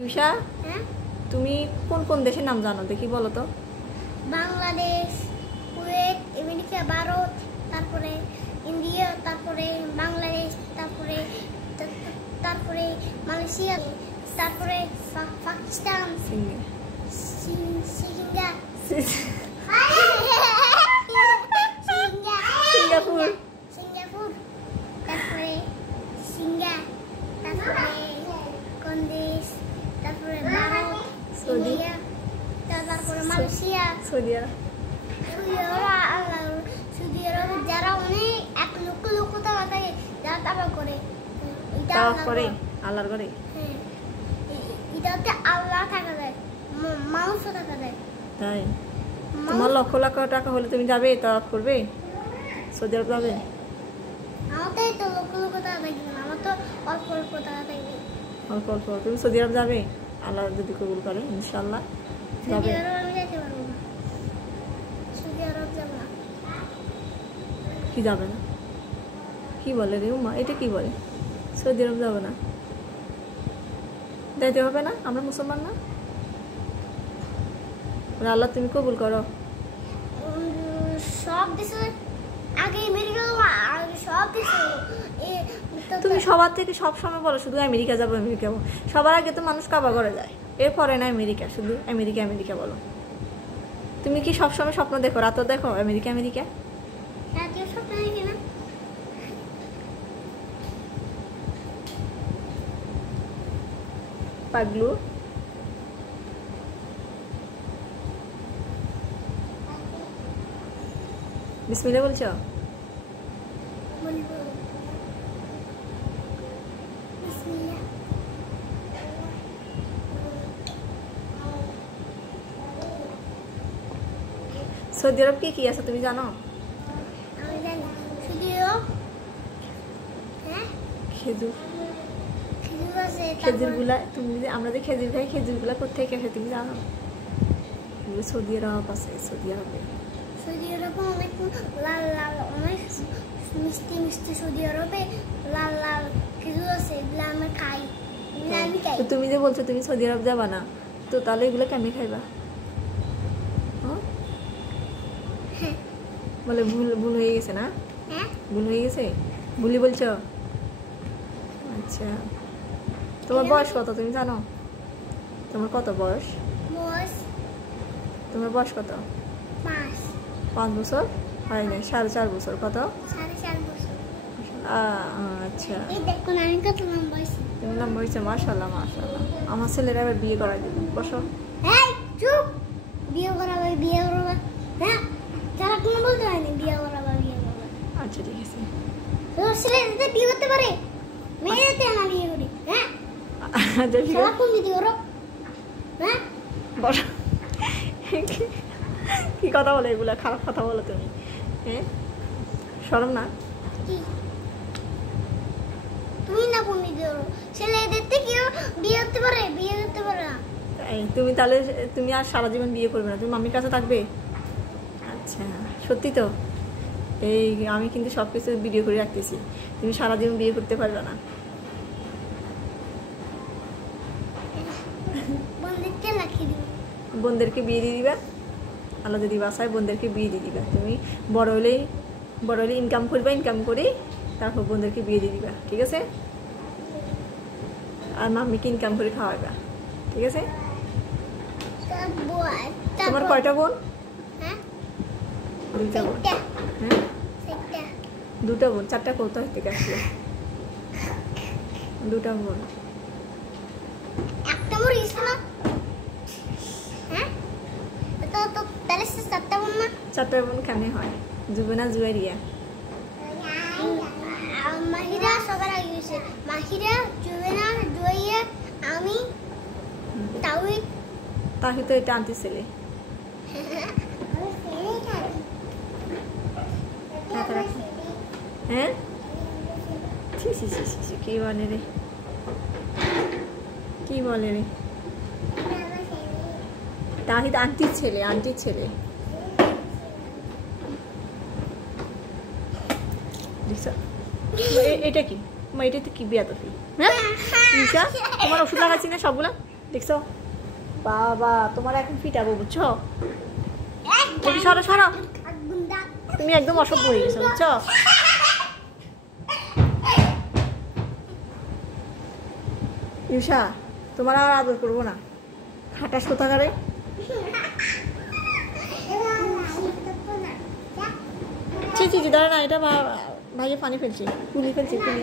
ইউষা, তুমি কোন কোন দেশের নাম জানো দেখি বলো তো? বাংলাদেশ, কুয়েত, আমেরিকা, ভারত, তারপরে ইন্ডিয়া, তারপরে বাংলাদেশ, তারপরে মালয়েশিয়া, তারপরে পাকিস্তান, সিঙ্গাপুর, তারপরে কোন দেশ, তারপরে ভারত, ইন্ডিয়া, তারপরে মালয়েশিয়া, সৌদি আরব। সৌদি আরব যারা অনেক এক লক্ষ লক্ষ টাকা থাকে যারা টাকা করে আল্লাহর করে। হ্যাঁ, এটাতে আল্লাহ টাকা দেয়, মানুষও টাকা দেয়। তাই তোমার লক্ষ লক্ষ টাকা হলে তুমি যাবে তাওয়াফ করবে? সৌদি আরব যাবে? আমার তো লক্ষ লক্ষ টাকা থাকবে না, আমার তো অল্প অল্প টাকা থাকবে। অল্প অল্প। তুমি সৌদি আরব যাবে? আল্লাহ যদি কবুল করে ইনশাআল্লাহ যাবে। সৌদি আরব আমি যেতে পারবো না, সৌদি আরব যাবো না। কি যাবে না? কি বলে রে উমা, এটা কি বলে? সৌদি আরব যাবে না, যাইতে হবে না? আমরা মুসলমান না? আল্লাহ তুমি কবুল করো। সব দেশে আগে আমেরিকা, সব দেশে তুমি সবার থেকে সব সময় বলো শুধু আমেরিকা যাবো আমেরিকা যাবো। সবার আগে তো মানুষ কাবা ঘরে যায়, এরপরে না আমেরিকা, শুধু আমেরিকা আমেরিকা বলো। তুমি কি সবসময় স্বপ্ন দেখো, রাতও দেখো আমেরিকা আমেরিকা? জাতীয় স্বপ্ন দেখি না। পাগলু বিসমিল্লাহ বলছো? বলবো বিসমিল্লাহ। সৌদি আরব কি আছে তুমি জানো? আমি জানি সৌদি আরব, হ্যাঁ, খেজুর। খেজুর আছে, খেজুরগুলা তুমি যে আমরা যে খেজুর খাই, খেজুরগুলা কোথেকে আসে তুমি জানো? সৌদি আরব আছে, সৌদি আরবে। সৌদি আরবে অনেক লাল লাল, অনেক মিষ্টি মিষ্টি সৌদি আরবে লাল লাল খেজুর আছে, এগুলো আমরা খাই, এগুলো আমি খাই। তো তুমি যে বলছো তুমি সৌদি আরব যাবা না, তো তাহলে এগুলো কেমনি খাইবা? হ্যাঁ, বলে ভুল ভুল হয়ে গেছে না? হ্যাঁ, ভুল হয়ে গেছে, ভুলি বলছো? আচ্ছা, তোমার বয়স কত তুমি জানো? তোমার কত বয়স? বয়স তোমার বয়স কত? 5 বছর হয় না, 4.5 বছর। কত? 4.5 বছর। আচ্ছা, এই দেখুন আমি কত লম্বা হয়েছি। তুমি লম্বা হয়েছে, মাশাআল্লাহ মাশাআল্লাহ। আমার ছেলেরা এবার বিয়ে করাই দিবে। বসো। এই চুপ, বিয়ে করাবে বিয়ে করবে, হ্যাঁ, যারা কোনো বলতে হয়নি বিয়ে করাবে বিয়ে করবে। আচ্ছা ঠিক আছে। তোর ছেলে যদি বিয়ে করতে পারে, মেয়েতে না বিয়ে করি, হ্যাঁ, আচ্ছা ঠিক সারা আছে, কোন দিদি ওরা, হ্যাঁ, বসো। কি কথা বলে এগুলা, খারাপ কথা বলো তুমি, হ্যাঁ, শরম না? কি তুমি না কোন দিদি ওরা, ছেলেদের থেকেও বিয়ে করতে পারে, বিয়ে করতে পারে না। এই তুমি তাহলে তুমি আর সারা জীবন বিয়ে করবে না, তুমি মামির কাছে থাকবে? আচ্ছা সত্যি তো? এই আমি কিন্তু সব কিছু ভিডিও করে রাখতেছি, তুমি সারা জীবন বিয়ে করতে পারবে না। বন্ধুকে রাখি দিবি, বোনদেরকে বিয়ে দিয়ে দিবা, আল্লাহ যদি বাসায় বোনদেরকে বিয়ে দিয়ে দিবা। তুমি বড় হলে ইনকাম করবা, ইনকাম করে তারপর বোনদেরকে বিয়ে দিয়ে দিবা, ঠিক আছে? আর মাম্মিকে ইনকাম করে খাওয়াইবা, ঠিক আছে? তোমার কয়টা বোন? হ্যাঁ, 2টা বোন। চারটা, হ্যাঁ, চারটা। 2টা বোন। 4টা কোথায় থেকে আসলো? 2টা বোন। একটা মোর ইস না, হ্যাঁ, তো তো তাহলে 7টা বোন না? 4টা বোন কেমনে হয়? জুবেনা জুয়ারিয়া। মাহিরা সবার আগে গেছে, মাহিরা, জুবেনা, জুয়াইয়া, আমি, তাওই। তাহি তো এটা আনতে ছেলে। হ্যাঁ, ছি ছি ছি ছি ছি, কি বলে রে, কি বলে রে? তাহিদ আন্টির ছেলে, আন্টির ছেলে। এটা কি? এটা তো কি বেয়াদবি, হ্যাঁ? তোমার ওষুধ লাগাচ্ছি না সবগুলা, দেখছো বাবা তোমার এখন পিটাবো বুঝছো তুমি সরো সরো তুমি একদম অসভ্য হয়ে গেছো বুঝছো ইউষা তোমার আর আদর করবো না খাটাস কোথাকারে ছি ছি দাঁড়া না এটা ভাইয়ে পানি ফেলছি পুলি ফেলছি পুলি